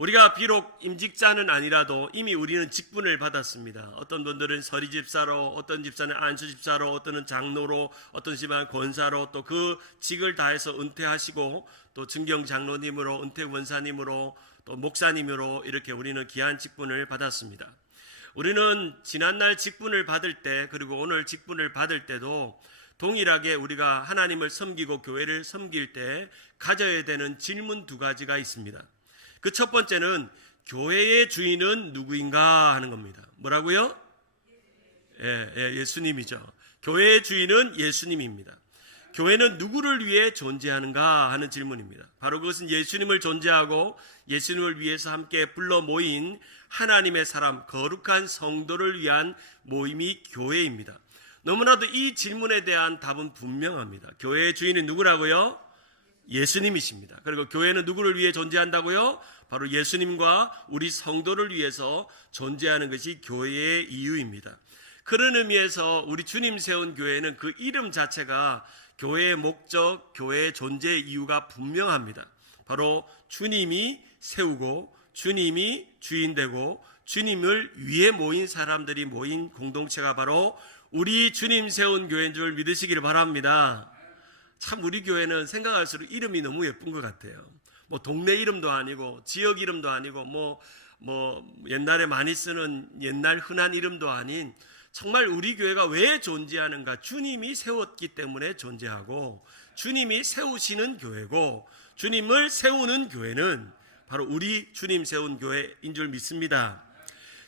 우리가 비록 임직자는 아니라도 이미 우리는 직분을 받았습니다. 어떤 분들은 서리집사로, 어떤 집사는 안수집사로, 어떤 장로로, 어떤 집안은 권사로, 또 그 직을 다해서 은퇴하시고 또 증경장로님으로, 은퇴원사님으로, 또 목사님으로 이렇게 우리는 귀한 직분을 받았습니다. 우리는 지난날 직분을 받을 때, 그리고 오늘 직분을 받을 때도 동일하게 우리가 하나님을 섬기고 교회를 섬길 때 가져야 되는 질문 두 가지가 있습니다. 그 첫 번째는 교회의 주인은 누구인가 하는 겁니다. 뭐라고요? 예수님이죠. 교회의 주인은 예수님입니다. 교회는 누구를 위해 존재하는가 하는 질문입니다. 바로 그것은 예수님을 존재하고 예수님을 위해서 함께 불러 모인 하나님의 사람, 거룩한 성도를 위한 모임이 교회입니다. 너무나도 이 질문에 대한 답은 분명합니다. 교회의 주인은 누구라고요? 예수님이십니다. 그리고 교회는 누구를 위해 존재한다고요? 바로 예수님과 우리 성도를 위해서 존재하는 것이 교회의 이유입니다. 그런 의미에서 우리 주님 세운 교회는 그 이름 자체가 교회의 목적, 교회의 존재 이유가 분명합니다. 바로 주님이 세우고 주님이 주인되고 주님을 위해 모인 사람들이 모인 공동체가 바로 우리 주님 세운 교회인 줄 믿으시기를 바랍니다. 참 우리 교회는 생각할수록 이름이 너무 예쁜 것 같아요. 뭐 동네 이름도 아니고 지역 이름도 아니고 뭐 옛날에 많이 쓰는 옛날 흔한 이름도 아닌 정말 우리 교회가 왜 존재하는가? 주님이 세웠기 때문에 존재하고 주님이 세우시는 교회고 주님을 세우는 교회는 바로 우리 주님 세운 교회인 줄 믿습니다.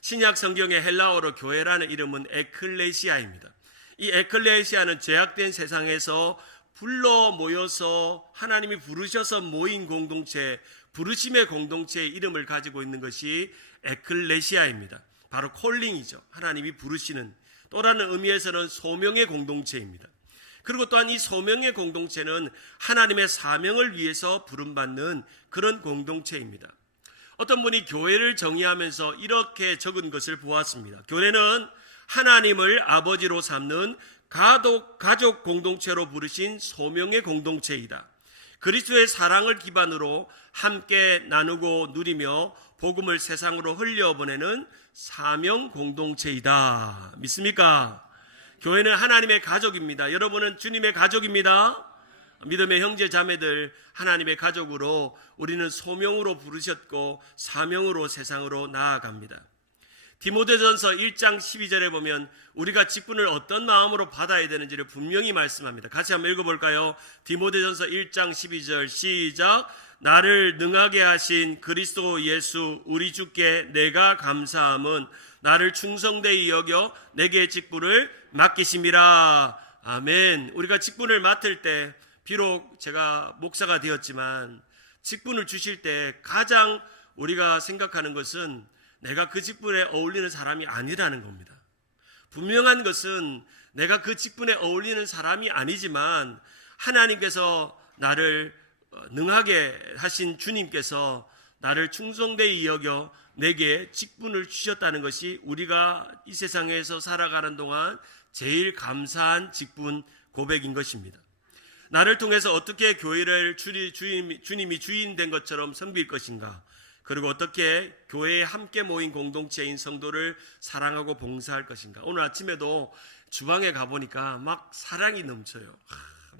신약 성경의 헬라어로 교회라는 이름은 에클레시아입니다. 이 에클레시아는 죄악된 세상에서 불러 모여서 하나님이 부르셔서 모인 공동체, 부르심의 공동체의 이름을 가지고 있는 것이 에클레시아입니다. 바로 콜링이죠. 하나님이 부르시는, 또라는 의미에서는 소명의 공동체입니다. 그리고 또한 이 소명의 공동체는 하나님의 사명을 위해서 부름받는 그런 공동체입니다. 어떤 분이 교회를 정의하면서 이렇게 적은 것을 보았습니다. 교회는 하나님을 아버지로 삼는 가족 공동체로 부르신 소명의 공동체이다. 그리스도의 사랑을 기반으로 함께 나누고 누리며 복음을 세상으로 흘려보내는 사명 공동체이다. 믿습니까? 교회는 하나님의 가족입니다. 여러분은 주님의 가족입니다. 믿음의 형제 자매들, 하나님의 가족으로 우리는 소명으로 부르셨고 사명으로 세상으로 나아갑니다. 디모데전서 1장 12절에 보면 우리가 직분을 어떤 마음으로 받아야 되는지를 분명히 말씀합니다. 같이 한번 읽어볼까요? 디모데전서 1장 12절 시작. 나를 능하게 하신 그리스도 예수 우리 주께 내가 감사함은 나를 충성되이 여겨 내게 직분을 맡기심이라. 아멘. 우리가 직분을 맡을 때 비록 제가 목사가 되었지만 직분을 주실 때 가장 우리가 생각하는 것은 내가 그 직분에 어울리는 사람이 아니라는 겁니다. 분명한 것은 내가 그 직분에 어울리는 사람이 아니지만 하나님께서 나를 능하게 하신 주님께서 나를 충성되이 여겨 내게 직분을 주셨다는 것이 우리가 이 세상에서 살아가는 동안 제일 감사한 직분 고백인 것입니다. 나를 통해서 어떻게 교회를 주님이 주인 된 것처럼 섬길 것인가, 그리고 어떻게 교회에 함께 모인 공동체인 성도를 사랑하고 봉사할 것인가. 오늘 아침에도 주방에 가보니까 막 사랑이 넘쳐요.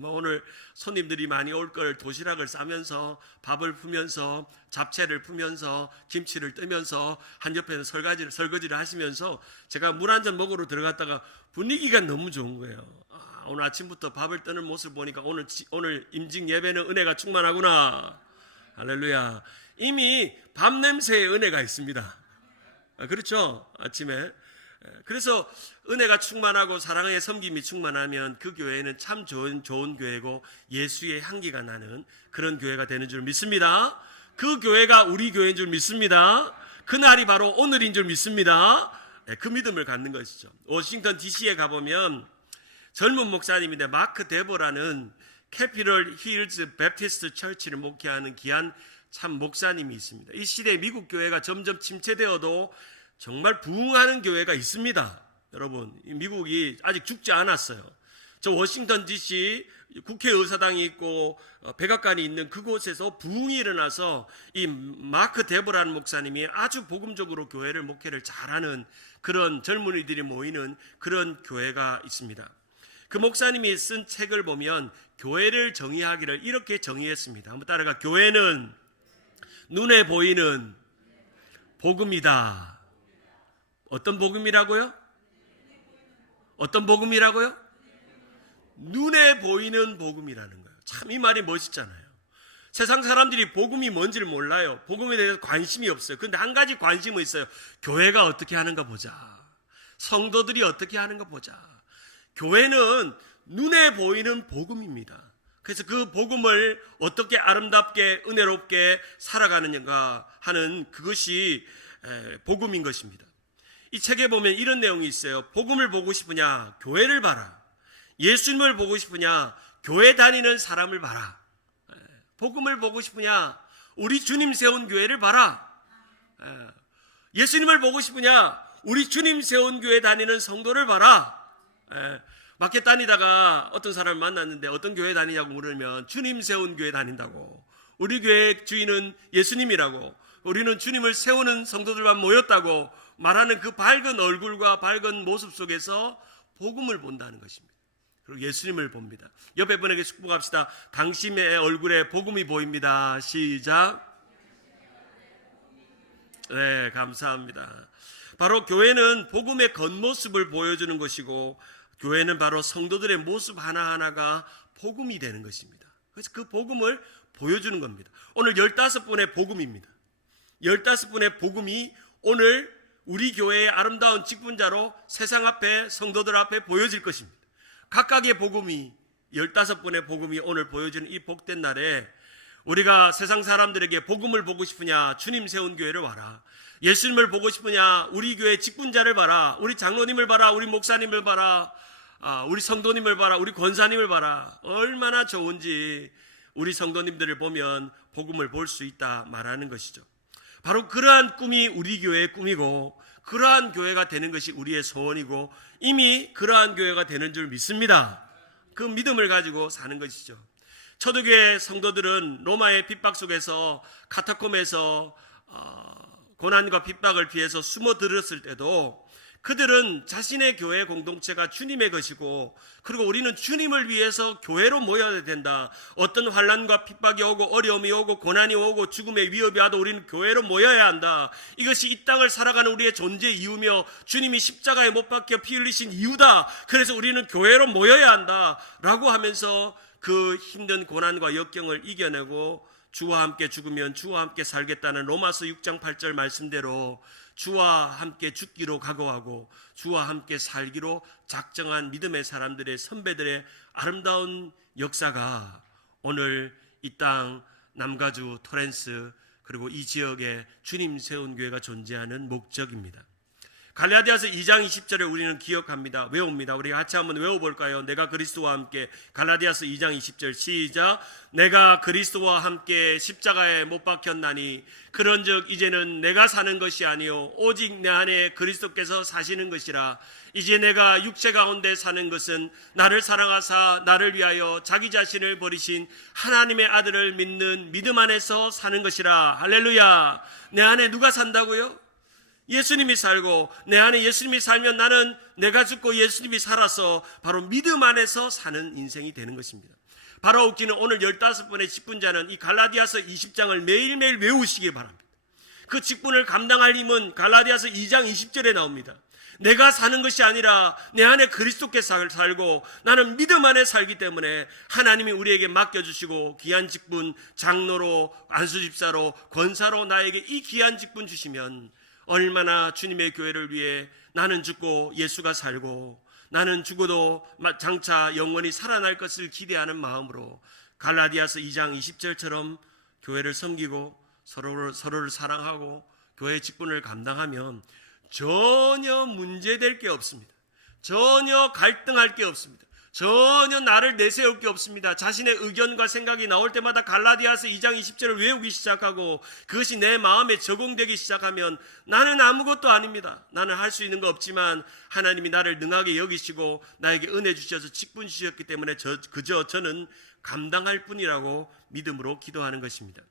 오늘 손님들이 많이 올 걸 도시락을 싸면서 밥을 푸면서 잡채를 푸면서 김치를 뜨면서 한 옆에서 설거지를 하시면서 제가 물 한 잔 먹으러 들어갔다가 분위기가 너무 좋은 거예요. 오늘 아침부터 밥을 뜨는 모습을 보니까 오늘 임직 예배는 은혜가 충만하구나. 할렐루야. 이미 밥 냄새의 은혜가 있습니다. 그렇죠? 아침에. 그래서 은혜가 충만하고 사랑의 섬김이 충만하면 그 교회는 참 좋은 교회고 예수의 향기가 나는 그런 교회가 되는 줄 믿습니다. 그 교회가 우리 교회인 줄 믿습니다. 그날이 바로 오늘인 줄 믿습니다. 그 믿음을 갖는 것이죠. 워싱턴 DC에 가보면 젊은 목사님인데 마크 데보라는 캐피럴 힐즈 베프티스트 처치를 목회하는 귀한 참 목사님이 있습니다. 이 시대에 미국 교회가 점점 침체되어도 정말 부흥하는 교회가 있습니다. 여러분, 미국이 아직 죽지 않았어요. 저 워싱턴 DC 국회의사당이 있고 백악관이 있는 그곳에서 부흥이 일어나서 이 마크 데보라는 목사님이 아주 복음적으로 교회를 목회를 잘하는 그런 젊은이들이 모이는 그런 교회가 있습니다. 그 목사님이 쓴 책을 보면 교회를 정의하기를 이렇게 정의했습니다. 한번 따라가. 교회는 눈에 보이는 복음이다. 어떤 복음이라고요? 어떤 복음이라고요? 눈에 보이는 복음이라는 거예요. 참 이 말이 멋있잖아요. 세상 사람들이 복음이 뭔지를 몰라요. 복음에 대해서 관심이 없어요. 그런데 한 가지 관심은 있어요. 교회가 어떻게 하는가 보자. 성도들이 어떻게 하는가 보자. 교회는 눈에 보이는 복음입니다. 그래서 그 복음을 어떻게 아름답게 은혜롭게 살아가느냐 하는 그것이 복음인 것입니다. 이 책에 보면 이런 내용이 있어요. 복음을 보고 싶으냐? 교회를 봐라. 예수님을 보고 싶으냐? 교회 다니는 사람을 봐라. 복음을 보고 싶으냐? 우리 주님 세운 교회를 봐라. 예수님을 보고 싶으냐? 우리 주님 세운 교회 다니는 성도를 봐라. 마켓 다니다가 어떤 사람을 만났는데 어떤 교회 다니냐고 물으면 주님 세운 교회 다닌다고. 우리 교회 주인은 예수님이라고. 우리는 주님을 세우는 성도들만 모였다고 말하는 그 밝은 얼굴과 밝은 모습 속에서 복음을 본다는 것입니다. 그리고 예수님을 봅니다. 옆에 분에게 축복합시다. 당신의 얼굴에 복음이 보입니다. 시작. 네, 감사합니다. 바로 교회는 복음의 겉모습을 보여주는 것이고 교회는 바로 성도들의 모습 하나하나가 복음이 되는 것입니다. 그래서 그 복음을 보여주는 겁니다. 오늘 15분의 복음입니다. 15분의 복음이 오늘 우리 교회의 아름다운 직분자로 세상 앞에 성도들 앞에 보여질 것입니다. 각각의 복음이 15분의 복음이 오늘 보여지는 이 복된 날에 우리가 세상 사람들에게 복음을 보고 싶으냐? 주님 세운 교회를 와라. 예수님을 보고 싶으냐? 우리 교회 직분자를 봐라. 우리 장로님을 봐라. 우리 목사님을 봐라. 우리 성도님을 봐라. 우리 권사님을 봐라. 얼마나 좋은지 우리 성도님들을 보면 복음을 볼 수 있다 말하는 것이죠. 바로 그러한 꿈이 우리 교회의 꿈이고 그러한 교회가 되는 것이 우리의 소원이고 이미 그러한 교회가 되는 줄 믿습니다. 그 믿음을 가지고 사는 것이죠. 초대교회 성도들은 로마의 핍박 속에서 카타콤에서 고난과 핍박을 피해서 숨어들었을 때도 그들은 자신의 교회 공동체가 주님의 것이고 그리고 우리는 주님을 위해서 교회로 모여야 된다. 어떤 환난과 핍박이 오고 어려움이 오고 고난이 오고 죽음의 위협이 와도 우리는 교회로 모여야 한다. 이것이 이 땅을 살아가는 우리의 존재 이유며 주님이 십자가에 못 박혀 피 흘리신 이유다. 그래서 우리는 교회로 모여야 한다 라고 하면서 그 힘든 고난과 역경을 이겨내고 주와 함께 죽으면 주와 함께 살겠다는 로마서 6장 8절 말씀대로 주와 함께 죽기로 각오하고 주와 함께 살기로 작정한 믿음의 사람들의 선배들의 아름다운 역사가 오늘 이 땅 남가주 토렌스 그리고 이 지역에 주님 세운 교회가 존재하는 목적입니다. 갈라디아서 2장 20절에 우리는 기억합니다. 외웁니다. 우리 같이 한번 외워볼까요? 내가 그리스도와 함께 갈라디아서 2장 20절 시작. 내가 그리스도와 함께 십자가에 못 박혔나니 그런즉 이제는 내가 사는 것이 아니요 오직 내 안에 그리스도께서 사시는 것이라. 이제 내가 육체 가운데 사는 것은 나를 사랑하사 나를 위하여 자기 자신을 버리신 하나님의 아들을 믿는 믿음 안에서 사는 것이라. 할렐루야. 내 안에 누가 산다고요? 예수님이 살고 내 안에 예수님이 살면 나는 내가 죽고 예수님이 살아서 바로 믿음 안에서 사는 인생이 되는 것입니다. 바로 웃기는 오늘 15분의 직분자는 이 갈라디아서 20장을 매일매일 외우시기 바랍니다. 그 직분을 감당할 힘은 갈라디아서 2장 20절에 나옵니다. 내가 사는 것이 아니라 내 안에 그리스도께서 살고 나는 믿음 안에 살기 때문에 하나님이 우리에게 맡겨주시고 귀한 직분 장로로 안수집사로 권사로 나에게 이 귀한 직분 주시면 얼마나 주님의 교회를 위해 나는 죽고 예수가 살고 나는 죽어도 장차 영원히 살아날 것을 기대하는 마음으로 갈라디아서 2장 20절처럼 교회를 섬기고 서로를 사랑하고 교회 직분을 감당하면 전혀 문제될 게 없습니다. 전혀 갈등할 게 없습니다. 전혀 나를 내세울 게 없습니다. 자신의 의견과 생각이 나올 때마다 갈라디아서 2장 20절을 외우기 시작하고 그것이 내 마음에 적용되기 시작하면 나는 아무것도 아닙니다. 나는 할 수 있는 거 없지만 하나님이 나를 능하게 여기시고 나에게 은혜 주셔서 직분 주셨기 때문에 그저 저는 감당할 뿐이라고 믿음으로 기도하는 것입니다.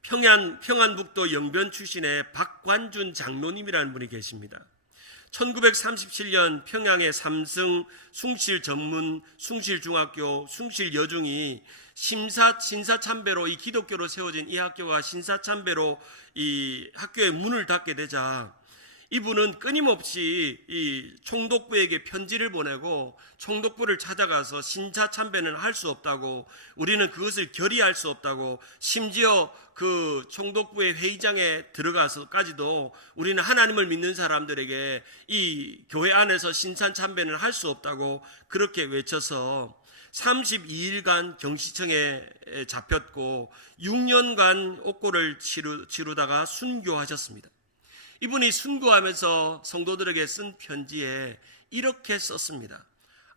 평안북도 영변 출신의 박관준 장로님이라는 분이 계십니다. 1937년 평양의 삼성 숭실 전문 숭실중학교 숭실여중이 신사참배로 이 기독교로 세워진 이 학교가 신사참배로 이 학교의 문을 닫게 되자 이분은 끊임없이 이 총독부에게 편지를 보내고 총독부를 찾아가서 신사참배는 할 수 없다고, 우리는 그것을 결의할 수 없다고, 심지어 그 총독부의 회의장에 들어가서까지도 우리는 하나님을 믿는 사람들에게 이 교회 안에서 신사참배는 할 수 없다고 그렇게 외쳐서 32일간 경시청에 잡혔고 6년간 옥고를 치르다가 순교하셨습니다. 이분이 순교하면서 성도들에게 쓴 편지에 이렇게 썼습니다.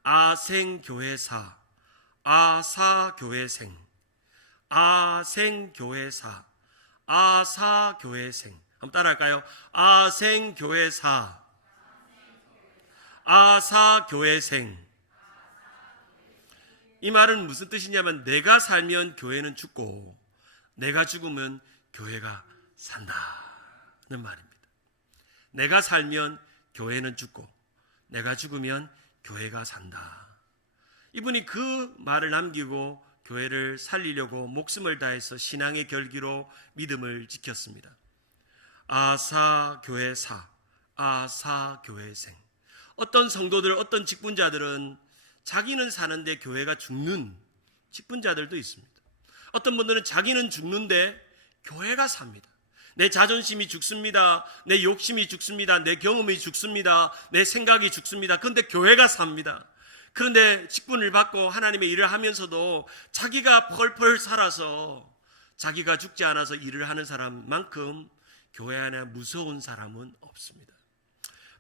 아생교회사, 아사교회생, 아생교회사, 아사교회생. 한번 따라할까요? 아생교회사, 아사교회생. 이 말은 무슨 뜻이냐면 내가 살면 교회는 죽고 내가 죽으면 교회가 산다는 말입니다. 내가 살면 교회는 죽고 내가 죽으면 교회가 산다. 이분이 그 말을 남기고 교회를 살리려고 목숨을 다해서 신앙의 결기로 믿음을 지켰습니다. 아사교회사, 아사교회생. 어떤 성도들, 어떤 직분자들은 자기는 사는데 교회가 죽는 직분자들도 있습니다. 어떤 분들은 자기는 죽는데 교회가 삽니다. 내 자존심이 죽습니다. 내 욕심이 죽습니다. 내 경험이 죽습니다. 내 생각이 죽습니다. 그런데 교회가 삽니다. 그런데 직분을 받고 하나님의 일을 하면서도 자기가 펄펄 살아서 자기가 죽지 않아서 일을 하는 사람만큼 교회 안에 무서운 사람은 없습니다.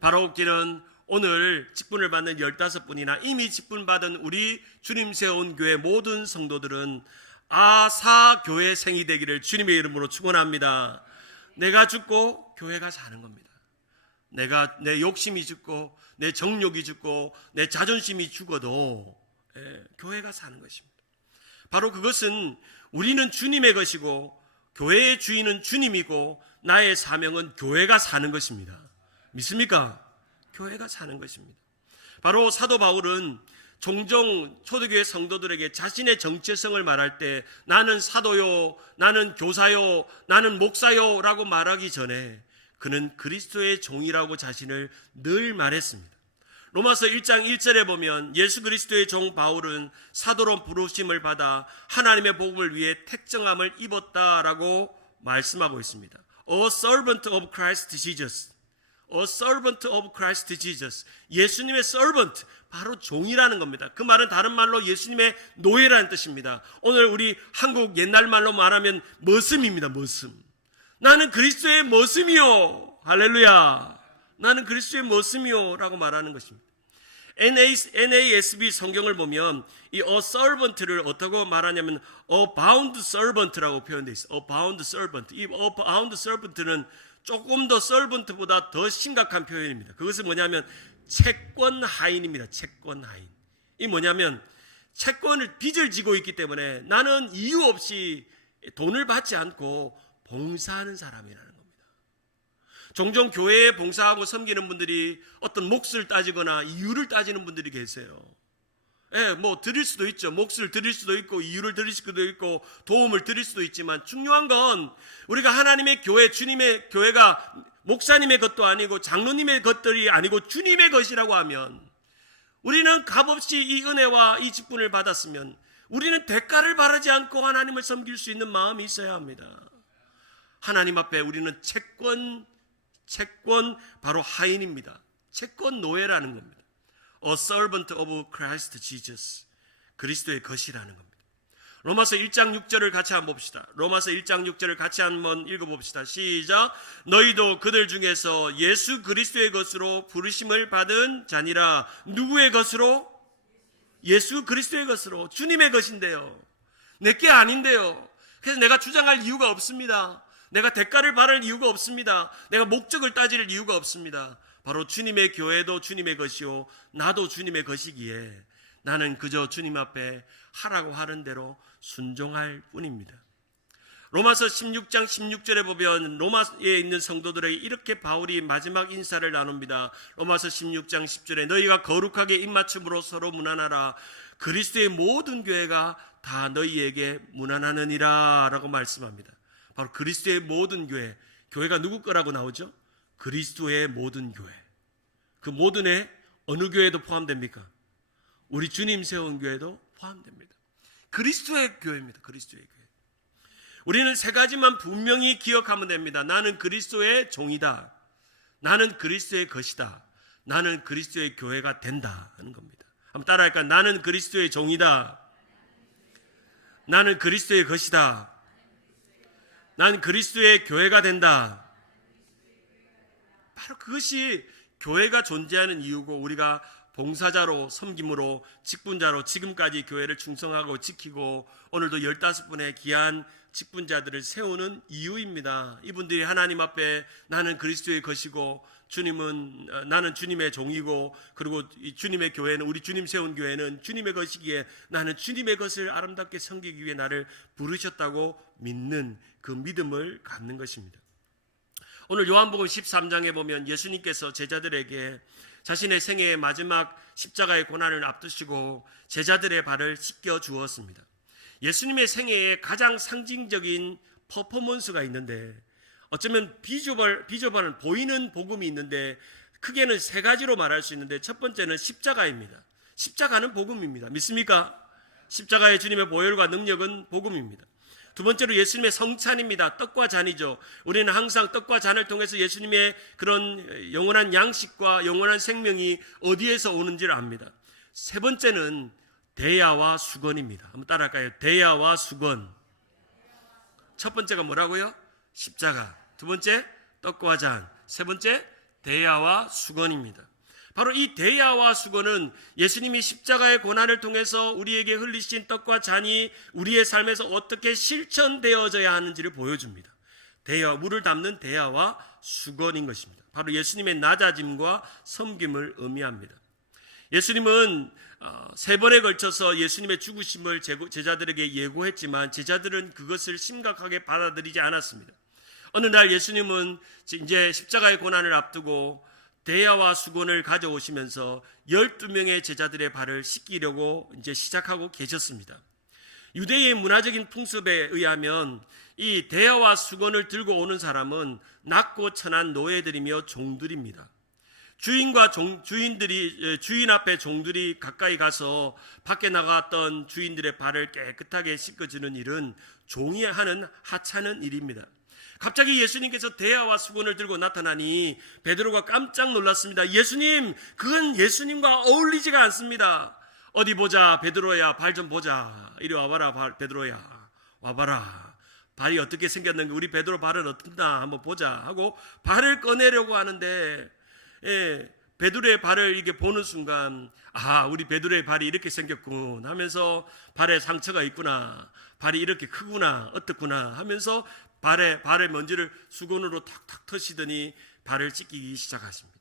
바로 그는 오늘 직분을 받는 15분이나 이미 직분 받은 우리 주님 세운 교회 모든 성도들은 아사교회생이 되기를 주님의 이름으로 축원합니다. 내가 죽고 교회가 사는 겁니다. 내 욕심이 죽고 내 정욕이 죽고 내 자존심이 죽어도 교회가 사는 것입니다. 바로 그것은 우리는 주님의 것이고 교회의 주인은 주님이고 나의 사명은 교회가 사는 것입니다. 믿습니까? 교회가 사는 것입니다. 바로 사도 바울은 종종 초대교회 성도들에게 자신의 정체성을 말할 때 나는 사도요, 나는 교사요, 나는 목사요 라고 말하기 전에 그는 그리스도의 종이라고 자신을 늘 말했습니다. 로마서 1장 1절에 보면 예수 그리스도의 종 바울은 사도로 부르심을 받아 하나님의 복음을 위해 택정함을 입었다라고 말씀하고 있습니다. A servant of Christ Jesus. A servant of Christ Jesus. 예수님의 servant, 바로 종이라는 겁니다. 그 말은 다른 말로 예수님의 노예라는 뜻입니다. 오늘 우리 한국 옛날 말로 말하면 머슴입니다. 머슴. 나는 그리스도의 머슴이요. 할렐루야. 나는 그리스도의 머슴이요 라고 말하는 것입니다. NASB 성경을 보면 이 a servant를 어떻게 말하냐면 a bound servant라고 표현되어 있어요. a bound servant. 이 a bound servant는 조금 더 servant보다 더 심각한 표현입니다. 그것은 뭐냐면 채권 하인입니다. 채권 하인. 이 뭐냐면 채권을 빚을 지고 있기 때문에 나는 이유 없이 돈을 받지 않고 봉사하는 사람이라는 겁니다. 종종 교회에 봉사하고 섬기는 분들이 어떤 몫을 따지거나 이유를 따지는 분들이 계세요. 뭐 드릴 수도 있죠. 몫을 드릴 수도 있고 이유를 드릴 수도 있고 도움을 드릴 수도 있지만 중요한 건 우리가 하나님의 교회, 주님의 교회가 목사님의 것도 아니고 장로님의 것들이 아니고 주님의 것이라고 하면 우리는 값없이 이 은혜와 이 직분을 받았으면 우리는 대가를 바라지 않고 하나님을 섬길 수 있는 마음이 있어야 합니다. 하나님 앞에 우리는 채권 바로 하인입니다. 채권 노예라는 겁니다. A servant of Christ Jesus. 그리스도의 것이라는 겁니다. 로마서 1장 6절을 같이 한번 봅시다. 로마서 1장 6절을 같이 한번 읽어봅시다. 시작. 너희도 그들 중에서 예수 그리스도의 것으로 부르심을 받은 자니라. 누구의 것으로? 예수 그리스도의 것으로 주님의 것인데요. 내게 아닌데요. 그래서 내가 주장할 이유가 없습니다. 내가 대가를 바랄 이유가 없습니다. 내가 목적을 따질 이유가 없습니다. 바로 주님의 교회도 주님의 것이요 나도 주님의 것이기에 나는 그저 주님 앞에 하라고 하는 대로 순종할 뿐입니다. 로마서 16장 16절에 보면 로마에 있는 성도들에게 이렇게 바울이 마지막 인사를 나눕니다. 로마서 16장 10절에 너희가 거룩하게 입맞춤으로 서로 문안하라. 그리스도의 모든 교회가 다 너희에게 문안하느니라 라고 말씀합니다. 바로 그리스도의 모든 교회, 교회가 누구 거라고 나오죠? 그리스도의 모든 교회. 그 모든에 어느 교회도 포함됩니까? 우리 주님 세운 교회도 포함됩니다. 그리스도의 교회입니다. 그리스도의 교회. 우리는 세 가지만 분명히 기억하면 됩니다. 나는 그리스도의 종이다. 나는 그리스도의 것이다. 나는 그리스도의 교회가 된다 하는 겁니다. 한번 따라할까요? 나는 그리스도의 종이다. 나는 그리스도의 것이다. 나는 그리스도의 교회가 된다. 바로 그것이 교회가 존재하는 이유고 우리가 봉사자로 섬김으로 직분자로 지금까지 교회를 충성하고 지키고 오늘도 15분의 귀한 직분자들을 세우는 이유입니다. 이분들이 하나님 앞에 나는 그리스도의 것이고 주님은 나는 주님의 종이고 그리고 주님의 교회는 우리 주님 세운 교회는 주님의 것이기에 나는 주님의 것을 아름답게 섬기기 위해 나를 부르셨다고 믿는 그 믿음을 갖는 것입니다. 오늘 요한복음 13장에 보면 예수님께서 제자들에게 자신의 생애의 마지막 십자가의 고난을 앞두시고 제자들의 발을 씻겨 주었습니다. 예수님의 생애에 가장 상징적인 퍼포먼스가 있는데 어쩌면 비주얼은 보이는 복음이 있는데 크게는 세 가지로 말할 수 있는데 첫 번째는 십자가입니다. 십자가는 복음입니다. 믿습니까? 십자가의 주님의 보혈과 능력은 복음입니다. 두 번째로 예수님의 성찬입니다. 떡과 잔이죠. 우리는 항상 떡과 잔을 통해서 예수님의 그런 영원한 양식과 영원한 생명이 어디에서 오는지를 압니다. 세 번째는 대야와 수건입니다. 한번 따라할까요? 대야와 수건. 첫 번째가 뭐라고요? 십자가. 두 번째 떡과 잔. 세 번째 대야와 수건입니다. 바로 이 대야와 수건은 예수님이 십자가의 고난을 통해서 우리에게 흘리신 떡과 잔이 우리의 삶에서 어떻게 실천되어져야 하는지를 보여줍니다. 대야, 물을 담는 대야와 수건인 것입니다. 바로 예수님의 낮아짐과 섬김을 의미합니다. 예수님은 세 번에 걸쳐서 예수님의 죽으심을 제자들에게 예고했지만 제자들은 그것을 심각하게 받아들이지 않았습니다. 어느 날 예수님은 이제 십자가의 고난을 앞두고 대야와 수건을 가져오시면서 12명의 제자들의 발을 씻기려고 이제 시작하고 계셨습니다. 유대의 문화적인 풍습에 의하면 이 대야와 수건을 들고 오는 사람은 낮고 천한 노예들이며 종들입니다. 주인 앞에 종들이 가까이 가서 밖에 나갔던 주인들의 발을 깨끗하게 씻겨주는 일은 종이 하는 하찮은 일입니다. 갑자기 예수님께서 대야와 수건을 들고 나타나니 베드로가 깜짝 놀랐습니다. 예수님, 그건 예수님과 어울리지가 않습니다. 어디 보자, 베드로야, 발 좀 보자. 이리 와봐라, 베드로야, 와봐라. 발이 어떻게 생겼는가, 우리 베드로 발은 어떤가 한번 보자 하고 발을 꺼내려고 하는데 베드로의 발을 이렇게 보는 순간 우리 베드로의 발이 이렇게 생겼군 하면서 발에 상처가 있구나, 발이 이렇게 크구나, 어떻구나 하면서 발의 먼지를 수건으로 탁탁 터시더니 발을 씻기기 시작하십니다.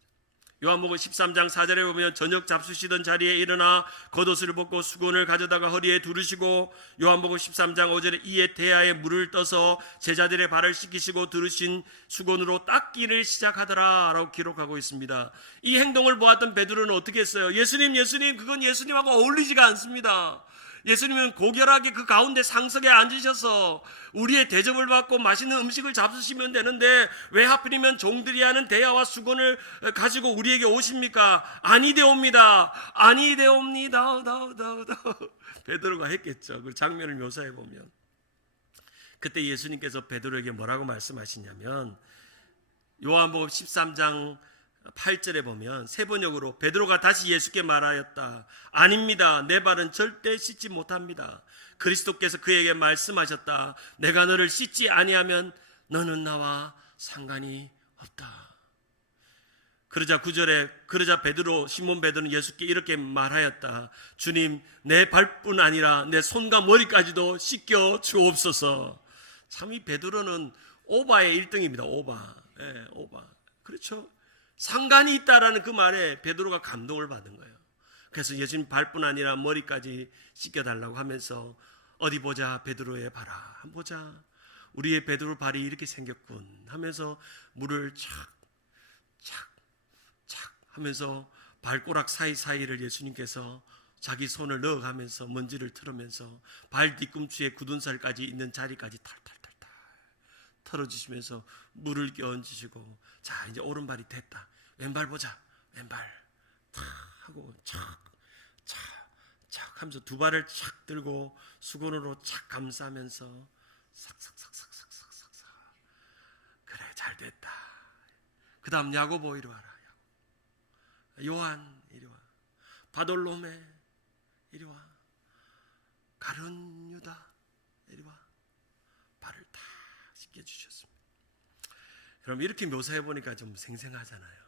요한복음 13장 4절에 보면 저녁 잡수시던 자리에 일어나 겉옷을 벗고 수건을 가져다가 허리에 두르시고 요한복음 13장 5절에 이에 대야에 물을 떠서 제자들의 발을 씻기시고 두르신 수건으로 닦기를 시작하더라 라고 기록하고 있습니다. 이 행동을 보았던 베드로는 어떻게 했어요? 예수님, 그건 예수님하고 어울리지가 않습니다. 예수님은 고결하게 그 가운데 상석에 앉으셔서 우리의 대접을 받고 맛있는 음식을 잡수시면 되는데 왜 하필이면 종들이 하는 대야와 수건을 가지고 우리에게 오십니까? 아니되옵니다. 베드로가 했겠죠. 그 장면을 묘사해 보면 그때 예수님께서 베드로에게 뭐라고 말씀하시냐면 요한복음 13장 8절에 보면 세 번역으로 베드로가 다시 예수께 말하였다. 아닙니다. 내 발은 절대 씻지 못합니다. 그리스도께서 그에게 말씀하셨다. 내가 너를 씻지 아니하면 너는 나와 상관이 없다. 그러자 9절에 그러자 베드로 시몬 베드로는 예수께 이렇게 말하였다. 주님, 내 발뿐 아니라 내 손과 머리까지도 씻겨 주옵소서. 참 이 베드로는 오바의 1등입니다. 오바. 예, 오바. 그렇죠? 상관이 있다라는 그 말에 베드로가 감동을 받은 거예요. 그래서 예수님 발뿐 아니라 머리까지 씻겨달라고 하면서 어디 보자 베드로의 발아 한번 보자. 우리의 베드로 발이 이렇게 생겼군 하면서 물을 착 하면서 발꼬락 사이사이를 예수님께서 자기 손을 넣어가면서 먼지를 털으면서 발 뒤꿈치에 굳은 살까지 있는 자리까지 탈탈탈탈 털어주시면서 물을 끼얹으시고 자 이제 오른발이 됐다. 왼발 보자. 왼발 탁 하고 착 하면서 두 발을 착 들고 수건으로 착 감싸면서 싹싹싹싹싹싹싹 그래 잘 됐다. 그 다음 야고보 이리 와라. 요한 이리 와. 바돌로메 이리 와. 가룟 유다 이리 와. 발을 다 씻겨주셨습니다. 그럼 이렇게 묘사해 보니까 좀 생생하잖아요.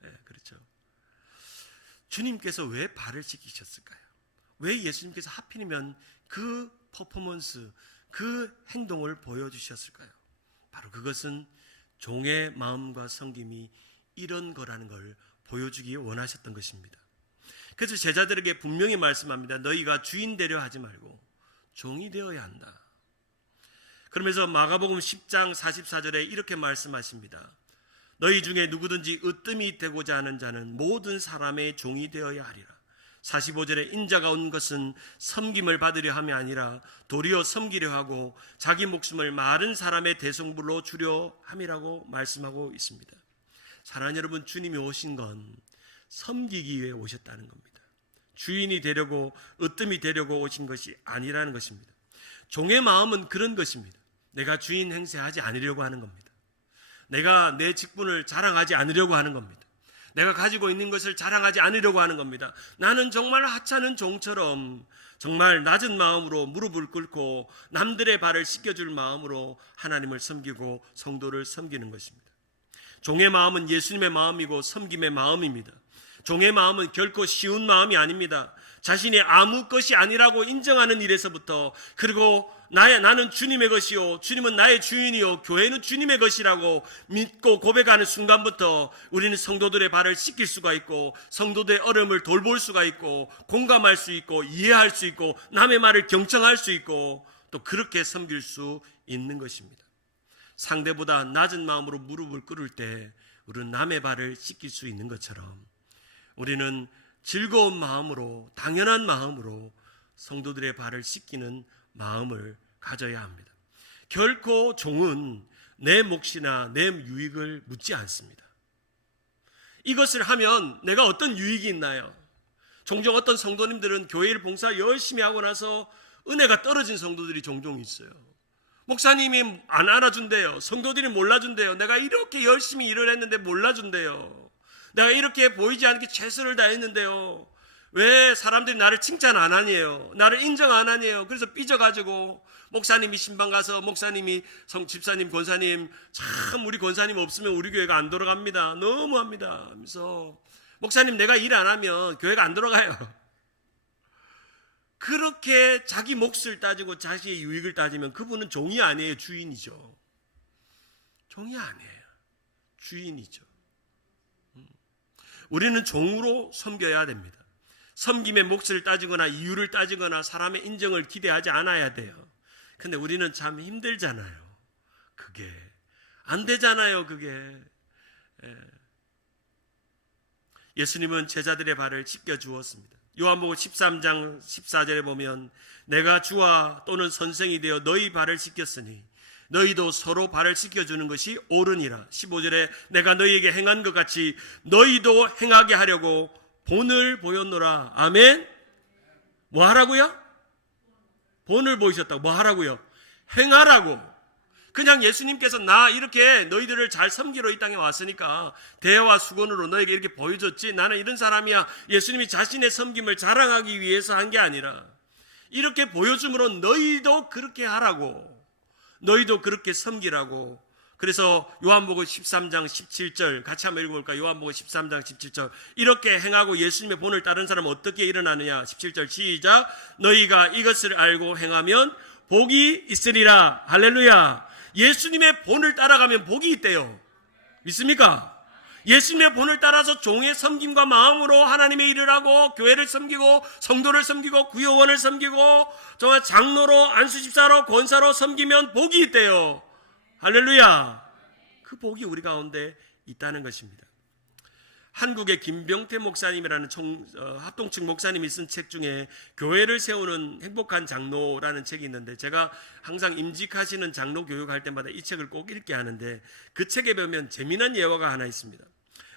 네, 그렇죠. 주님께서 왜 발을 씻기셨을까요? 왜 예수님께서 하필이면 그 퍼포먼스, 그 행동을 보여주셨을까요? 바로 그것은 종의 마음과 섬김이 이런 거라는 걸 보여주기 원하셨던 것입니다. 그래서 제자들에게 분명히 말씀합니다. 너희가 주인 되려 하지 말고 종이 되어야 한다. 그러면서 마가복음 10장 44절에 이렇게 말씀하십니다. 너희 중에 누구든지 으뜸이 되고자 하는 자는 모든 사람의 종이 되어야 하리라. 45절에 인자가 온 것은 섬김을 받으려 함이 아니라 도리어 섬기려 하고 자기 목숨을 많은 사람의 대성불로 주려 함이라고 말씀하고 있습니다. 사랑하는 여러분, 주님이 오신 건 섬기기 위해 오셨다는 겁니다. 주인이 되려고 으뜸이 되려고 오신 것이 아니라는 것입니다. 종의 마음은 그런 것입니다. 내가 주인 행세하지 않으려고 하는 겁니다. 내가 내 직분을 자랑하지 않으려고 하는 겁니다. 내가 가지고 있는 것을 자랑하지 않으려고 하는 겁니다. 나는 정말 하찮은 종처럼 정말 낮은 마음으로 무릎을 꿇고 남들의 발을 씻겨줄 마음으로 하나님을 섬기고 성도를 섬기는 것입니다. 종의 마음은 예수님의 마음이고 섬김의 마음입니다. 종의 마음은 결코 쉬운 마음이 아닙니다. 자신이 아무 것이 아니라고 인정하는 일에서부터, 그리고 나는 주님의 것이요 주님은 나의 주인이요 교회는 주님의 것이라고 믿고 고백하는 순간부터 우리는 성도들의 발을 씻길 수가 있고 성도들의 어려움을 돌볼 수가 있고 공감할 수 있고 이해할 수 있고 남의 말을 경청할 수 있고 또 그렇게 섬길 수 있는 것입니다. 상대보다 낮은 마음으로 무릎을 꿇을 때 우리는 남의 발을 씻길 수 있는 것처럼 우리는 즐거운 마음으로, 당연한 마음으로 성도들의 발을 씻기는 마음을 가져야 합니다. 결코 종은 내 몫이나 내 유익을 묻지 않습니다. 이것을 하면 내가 어떤 유익이 있나요? 종종 어떤 성도님들은 교회를 봉사 열심히 하고 나서 은혜가 떨어진 성도들이 종종 있어요. 목사님이 안 알아준대요. 성도들이 몰라준대요. 내가 이렇게 열심히 일을 했는데 몰라준대요. 내가 이렇게 보이지 않게 최선을 다했는데요. 왜 사람들이 나를 칭찬 안 하니에요? 나를 인정 안 하니에요? 그래서 삐져가지고 목사님이 신방 가서 목사님이 집사님, 권사님 참 우리 권사님 없으면 우리 교회가 안 돌아갑니다. 너무합니다 하면서 목사님 내가 일 안 하면 교회가 안 돌아가요. 그렇게 자기 몫을 따지고 자신의 유익을 따지면 그분은 종이 아니에요. 주인이죠. 종이 아니에요. 주인이죠. 우리는 종으로 섬겨야 됩니다. 섬김의 몫을 따지거나 이유를 따지거나 사람의 인정을 기대하지 않아야 돼요. 근데 우리는 참 힘들잖아요. 그게 안 되잖아요. 그게 예수님은 제자들의 발을 씻겨 주었습니다. 요한복음 13장 14절에 보면 내가 주와 또는 선생이 되어 너희 발을 씻겼으니 너희도 서로 발을 씻겨주는 것이 옳으니라. 15절에 내가 너희에게 행한 것 같이 너희도 행하게 하려고 본을 보였노라. 아멘. 뭐 하라고요? 본을 보이셨다고. 뭐 하라고요? 행하라고. 그냥 예수님께서 나 이렇게 너희들을 잘 섬기러 이 땅에 왔으니까 대화와 수건으로 너에게 이렇게 보여줬지 나는 이런 사람이야. 예수님이 자신의 섬김을 자랑하기 위해서 한 게 아니라 이렇게 보여줌으로 너희도 그렇게 하라고, 너희도 그렇게 섬기라고 그래서 요한복음 13장 17절 같이 한번 읽어볼까요? 요한복음 13장 17절 이렇게 행하고 예수님의 본을 따른 사람은 어떻게 일어나느냐? 17절 시작. 너희가 이것을 알고 행하면 복이 있으리라. 할렐루야. 예수님의 본을 따라가면 복이 있대요. 믿습니까? 예수님의 본을 따라서 종의 섬김과 마음으로 하나님의 일을 하고 교회를 섬기고 성도를 섬기고 구요원을 섬기고 정말 장로로 안수집사로 권사로 섬기면 복이 있대요. 할렐루야. 그 복이 우리 가운데 있다는 것입니다. 한국의 김병태 목사님이라는 합동측 목사님이 쓴 책 중에 교회를 세우는 행복한 장로라는 책이 있는데 제가 항상 임직하시는 장로 교육할 때마다 이 책을 꼭 읽게 하는데 그 책에 보면 재미난 예화가 하나 있습니다.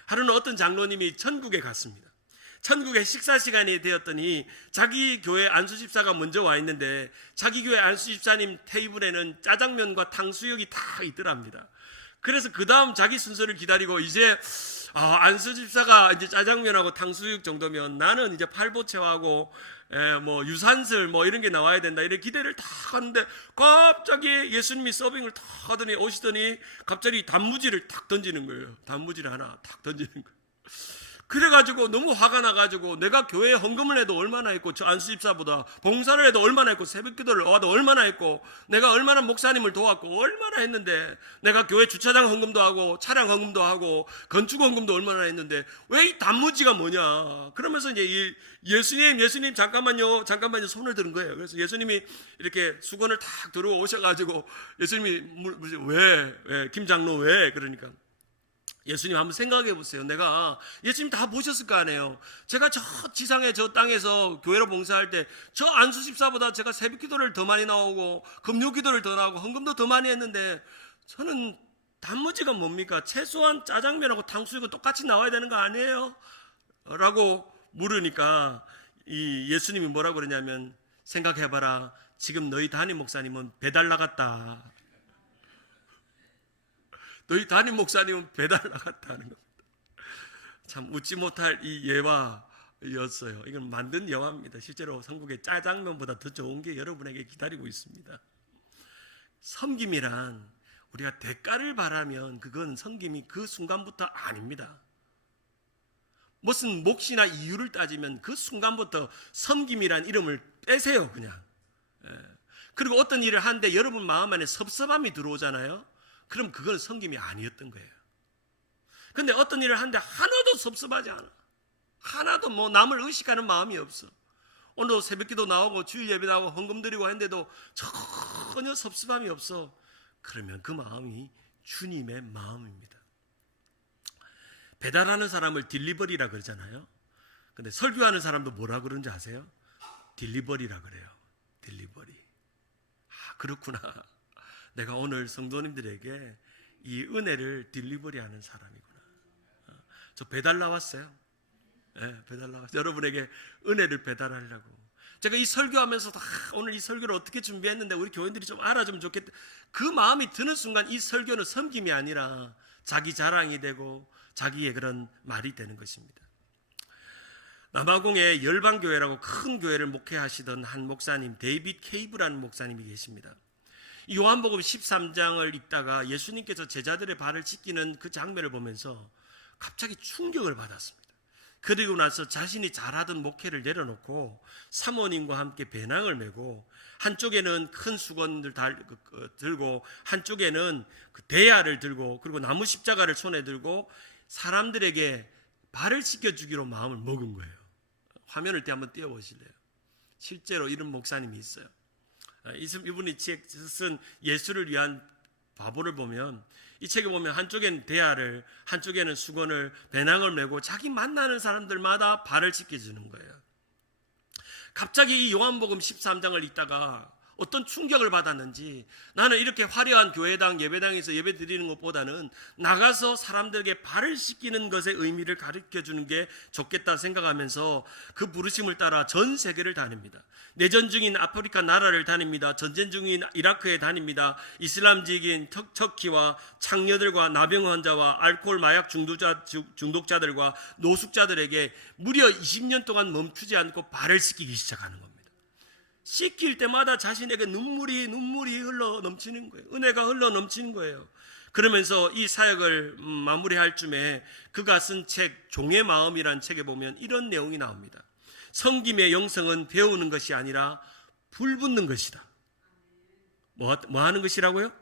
하루는 어떤 장로님이 천국에 갔습니다. 천국에 식사 시간이 되었더니 자기 교회 안수집사가 먼저 와 있는데 자기 교회 안수집사님 테이블에는 짜장면과 탕수육이 다 있더랍니다. 그래서 그 다음 자기 순서를 기다리고 이제 안수집사가 이제 짜장면하고 탕수육 정도면 나는 이제 팔보채하고 뭐 유산슬 뭐 이런 게 나와야 된다 이런 기대를 다 하는데 갑자기 예수님이 서빙을 다 하더니 오시더니 갑자기 단무지를 탁 던지는 거예요. 단무지를 하나 탁 던지는 거예요. 그래가지고 너무 화가 나가지고 내가 교회에 헌금을 해도 얼마나 했고 저 안수집사보다 봉사를 해도 얼마나 했고 새벽기도를 와도 얼마나 했고 내가 얼마나 목사님을 도왔고 얼마나 했는데 내가 교회 주차장 헌금도 하고 차량 헌금도 하고 건축 헌금도 얼마나 했는데 왜 이 단무지가 뭐냐. 그러면서 이제 예수님 잠깐만요 손을 드는 거예요. 그래서 예수님이 이렇게 수건을 탁 들어오셔가지고 예수님이 왜 김장로 왜 그러니까 예수님 한번 생각해 보세요. 내가 예수님 다 보셨을 거 아니에요. 제가 저 지상에 저 땅에서 교회로 봉사할 때 저 안수집사보다 제가 새벽기도를 더 많이 나오고 금요기도를 더 나오고 헌금도 더 많이 했는데 저는 단무지가 뭡니까? 최소한 짜장면하고 탕수육은 똑같이 나와야 되는 거 아니에요? 라고 물으니까 이 예수님이 뭐라고 그러냐면 생각해봐라. 지금 너희 담임 목사님은 배달 나갔다. 너희 담임 목사님은 배달 나갔다는 겁니다. 참 웃지 못할 이 예화였어요. 이건 만든 예화입니다. 실제로 성국의 짜장면보다 더 좋은 게 여러분에게 기다리고 있습니다. 섬김이란 우리가 대가를 바라면 그건 섬김이 그 순간부터 아닙니다. 무슨 몫이나 이유를 따지면 그 순간부터 섬김이란 이름을 빼세요 그냥. 그리고 어떤 일을 하는데 여러분 마음 안에 섭섭함이 들어오잖아요. 그럼 그건 섬김이 아니었던 거예요. 근데 어떤 일을 하는데 하나도 섭섭하지 않아. 하나도 뭐 남을 의식하는 마음이 없어. 오늘도 새벽기도 나오고 주일 예배 나오고 헌금 드리고 했는데도 전혀 섭섭함이 없어. 그러면 그 마음이 주님의 마음입니다. 배달하는 사람을 딜리버리라 그러잖아요. 근데 설교하는 사람도 뭐라 그러는지 아세요? 딜리버리라 그래요. 딜리버리. 그렇구나. 내가 오늘 성도님들에게 이 은혜를 딜리버리하는 사람이구나. 저 배달 나왔어요. 배달 나왔어요. 여러분에게 은혜를 배달하려고. 제가 이 설교하면서 오늘 이 설교를 어떻게 준비했는데 우리 교인들이 좀 알아주면 좋겠다. 그 마음이 드는 순간 이 설교는 섬김이 아니라 자기 자랑이 되고 자기의 그런 말이 되는 것입니다. 남아공에 열방교회라고 큰 교회를 목회하시던 한 목사님 데이빗 케이브라는 목사님이 계십니다. 요한복음 13장을 읽다가 예수님께서 제자들의 발을 씻기는 그 장면을 보면서 갑자기 충격을 받았습니다. 그리고 나서 자신이 잘하던 목회를 내려놓고 사모님과 함께 배낭을 메고 한쪽에는 큰 수건을 들고 한쪽에는 그 대야를 들고 그리고 나무 십자가를 손에 들고 사람들에게 발을 씻겨주기로 마음을 먹은 거예요. 화면을 한번 띄워보실래요? 실제로 이런 목사님이 있어요. 이분이 쓴 예수를 위한 바보를 보면 이 책에 보면 한쪽에는 대야를 한쪽에는 수건을 배낭을 메고 자기 만나는 사람들마다 발을 씻겨주는 거예요. 갑자기 이 요한복음 13장을 읽다가 어떤 충격을 받았는지 나는 이렇게 화려한 교회당 예배당에서 예배 드리는 것보다는 나가서 사람들에게 발을 씻기는 것의 의미를 가르쳐주는 게 좋겠다 생각하면서 그 부르심을 따라 전 세계를 다닙니다. 내전 중인 아프리카 나라를 다닙니다. 전쟁 중인 이라크에 다닙니다. 이슬람지기인 터키와 창녀들과 나병 환자와 알코올 마약 중독자들과 노숙자들에게 무려 20년 동안 멈추지 않고 발을 씻기기 시작하는 겁니다. 씻길 때마다 자신에게 눈물이 흘러 넘치는 거예요. 은혜가 흘러 넘치는 거예요. 그러면서 이 사역을 마무리할 쯤에 그가 쓴 책 종의 마음이란 책에 보면 이런 내용이 나옵니다. 섬김의 영성은 배우는 것이 아니라 불붙는 것이다. 뭐 하는 것이라고요?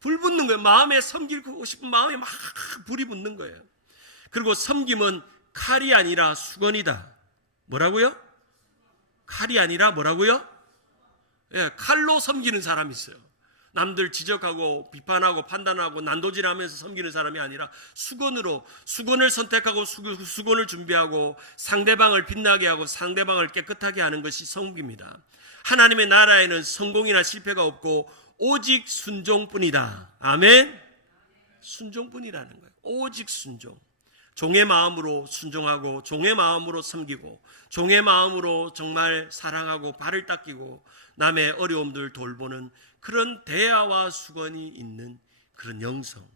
불붙는 거예요. 마음에 섬기고 싶은 마음에 막 불이 붙는 거예요. 그리고 섬김은 칼이 아니라 수건이다. 뭐라고요? 칼이 아니라 뭐라고요? 예, 칼로 섬기는 사람이 있어요. 남들 지적하고 비판하고 판단하고 난도질하면서 섬기는 사람이 아니라 수건을 선택하고 수건을 준비하고 상대방을 빛나게 하고 상대방을 깨끗하게 하는 것이 섬김입니다. 하나님의 나라에는 성공이나 실패가 없고 오직 순종뿐이다. 아멘. 순종뿐이라는 거예요. 오직 순종. 종의 마음으로 순종하고 종의 마음으로 섬기고 종의 마음으로 정말 사랑하고 발을 닦이고 남의 어려움들 돌보는 그런 대야와 수건이 있는 그런 영성.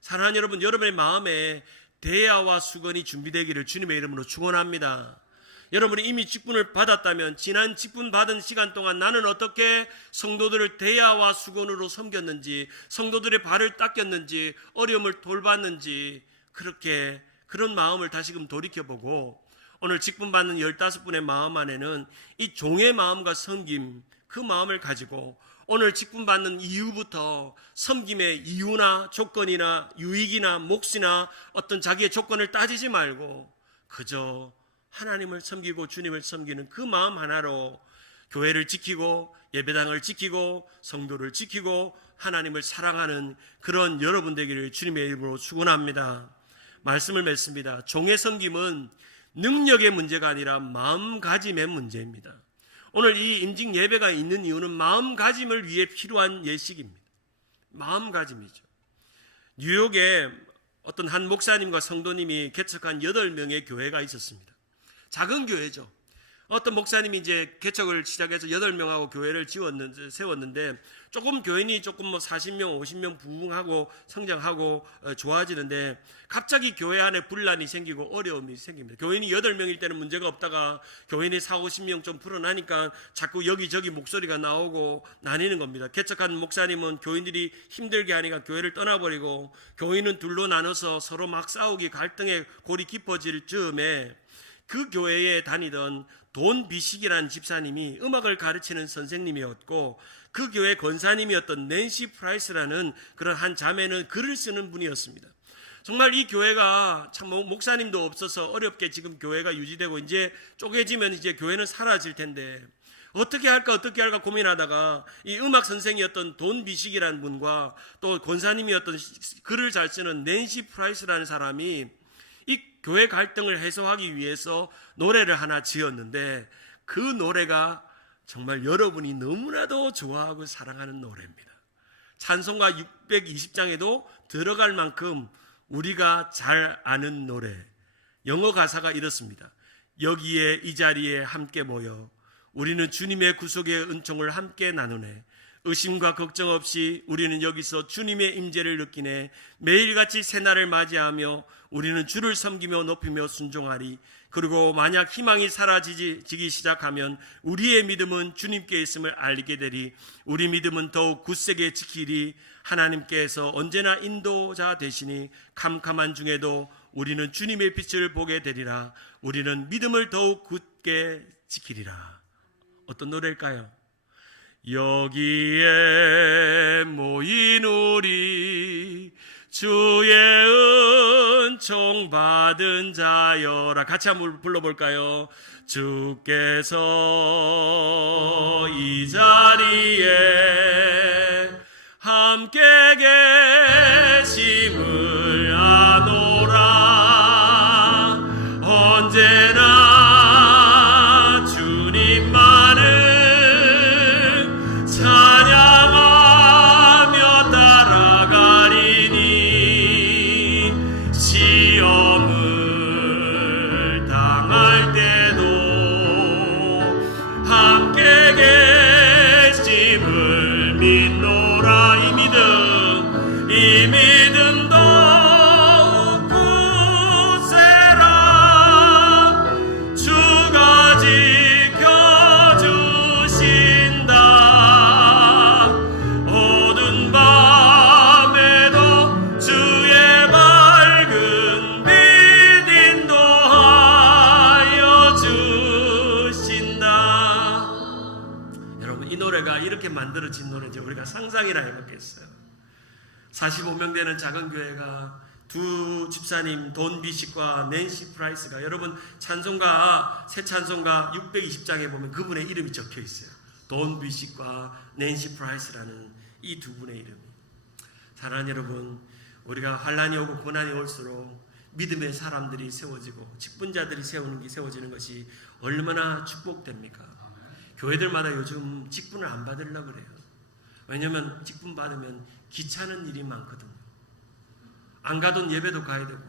사랑하는 여러분, 여러분의 마음에 대야와 수건이 준비되기를 주님의 이름으로 축원합니다. 여러분이 이미 직분을 받았다면 지난 직분 받은 시간 동안 나는 어떻게 성도들을 대야와 수건으로 섬겼는지, 성도들의 발을 닦였는지, 어려움을 돌봤는지, 그런 마음을 다시금 돌이켜보고 오늘 직분 받는 15분의 마음 안에는 이 종의 마음과 섬김, 그 마음을 가지고 오늘 직분 받는 이후부터 섬김의 이유나 조건이나 유익이나 몫이나 어떤 자기의 조건을 따지지 말고 그저 하나님을 섬기고 주님을 섬기는 그 마음 하나로 교회를 지키고 예배당을 지키고 성도를 지키고 하나님을 사랑하는 그런 여러분 되기를 주님의 이름으로 축원합니다. 말씀을 맺습니다. 종의 섬김은 능력의 문제가 아니라 마음가짐의 문제입니다. 오늘 이 임직 예배가 있는 이유는 마음가짐을 위해 필요한 예식입니다. 마음가짐이죠. 뉴욕에 어떤 한 목사님과 성도님이 개척한 8명의 교회가 있었습니다. 작은 교회죠. 어떤 목사님이 이제 개척을 시작해서 8명하고 교회를 세웠는데 조금 교인이 조금 40명, 50명 부흥하고 성장하고 좋아지는데 갑자기 교회 안에 분란이 생기고 어려움이 생깁니다. 교인이 8명일 때는 문제가 없다가 교인이 40, 50명 좀 불어나니까 자꾸 여기저기 목소리가 나오고 나뉘는 겁니다. 개척한 목사님은 교인들이 힘들게 하니까 교회를 떠나버리고 교인은 둘로 나눠서 서로 막 싸우기 갈등의 골이 깊어질 즈음에 그 교회에 다니던 돈 비식이라는 집사님이 음악을 가르치는 선생님이었고 그 교회 권사님이었던 낸시 프라이스라는 그런 한 자매는 글을 쓰는 분이었습니다. 정말 이 교회가 참 목사님도 없어서 어렵게 지금 교회가 유지되고 이제 쪼개지면 이제 교회는 사라질 텐데 어떻게 할까 고민하다가 이 음악 선생이었던 돈 비식이라는 분과 또 권사님이었던 글을 잘 쓰는 낸시 프라이스라는 사람이 이 교회 갈등을 해소하기 위해서 노래를 하나 지었는데 그 노래가 정말 여러분이 너무나도 좋아하고 사랑하는 노래입니다. 찬송가 620장에도 들어갈 만큼 우리가 잘 아는 노래. 영어 가사가 이렇습니다. 여기에 이 자리에 함께 모여 우리는 주님의 구속의 은총을 함께 나누네. 의심과 걱정 없이 우리는 여기서 주님의 임재를 느끼네. 매일같이 새날을 맞이하며 우리는 주를 섬기며 높이며 순종하리. 그리고 만약 희망이 사라지기 시작하면 우리의 믿음은 주님께 있음을 알게 되리. 우리 믿음은 더욱 굳세게 지키리. 하나님께서 언제나 인도자 되시니 캄캄한 중에도 우리는 주님의 빛을 보게 되리라. 우리는 믿음을 더욱 굳게 지키리라. 어떤 노래일까요? 여기에 모인 우리 주의 은총 받은 자여라. 같이 한번 불러볼까요? 주께서 이 자리에 함께 계심을 아노라. 언제나 만들어진 노래인지 우리가 상상이나 해봤겠어요. 45명 되는 작은 교회가 두 집사님 돈 비식과 낸시 프라이스가, 여러분 찬송가 새 찬송가 620장에 보면 그분의 이름이 적혀 있어요. 돈 비식과 낸시 프라이스라는 이 두 분의 이름이. 사랑하는 여러분, 우리가 환난이 오고 고난이 올수록 믿음의 사람들이 세워지고 직분자들이 세워지는 것이 얼마나 축복됩니까? 교회들마다 요즘 직분을 안 받으려고 그래요. 왜냐하면 직분 받으면 귀찮은 일이 많거든요. 안 가던 예배도 가야 되고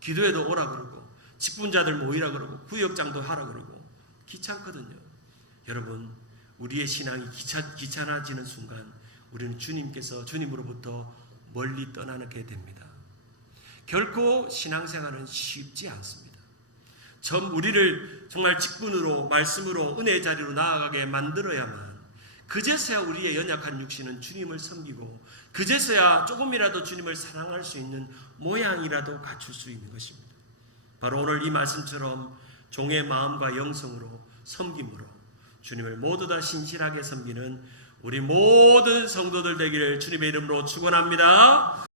기도회도 오라 그러고 직분자들 모이라 그러고 구역장도 하라 그러고 귀찮거든요. 여러분, 우리의 신앙이 귀찮아지는 순간 우리는 주님으로부터 멀리 떠나게 됩니다. 결코 신앙생활은 쉽지 않습니다. 우리를 정말 직분으로, 말씀으로, 은혜의 자리로 나아가게 만들어야만 그제서야 우리의 연약한 육신은 주님을 섬기고 그제서야 조금이라도 주님을 사랑할 수 있는 모양이라도 갖출 수 있는 것입니다. 바로 오늘 이 말씀처럼 종의 마음과 영성으로 섬김으로 주님을 모두 다 신실하게 섬기는 우리 모든 성도들 되기를 주님의 이름으로 축원합니다.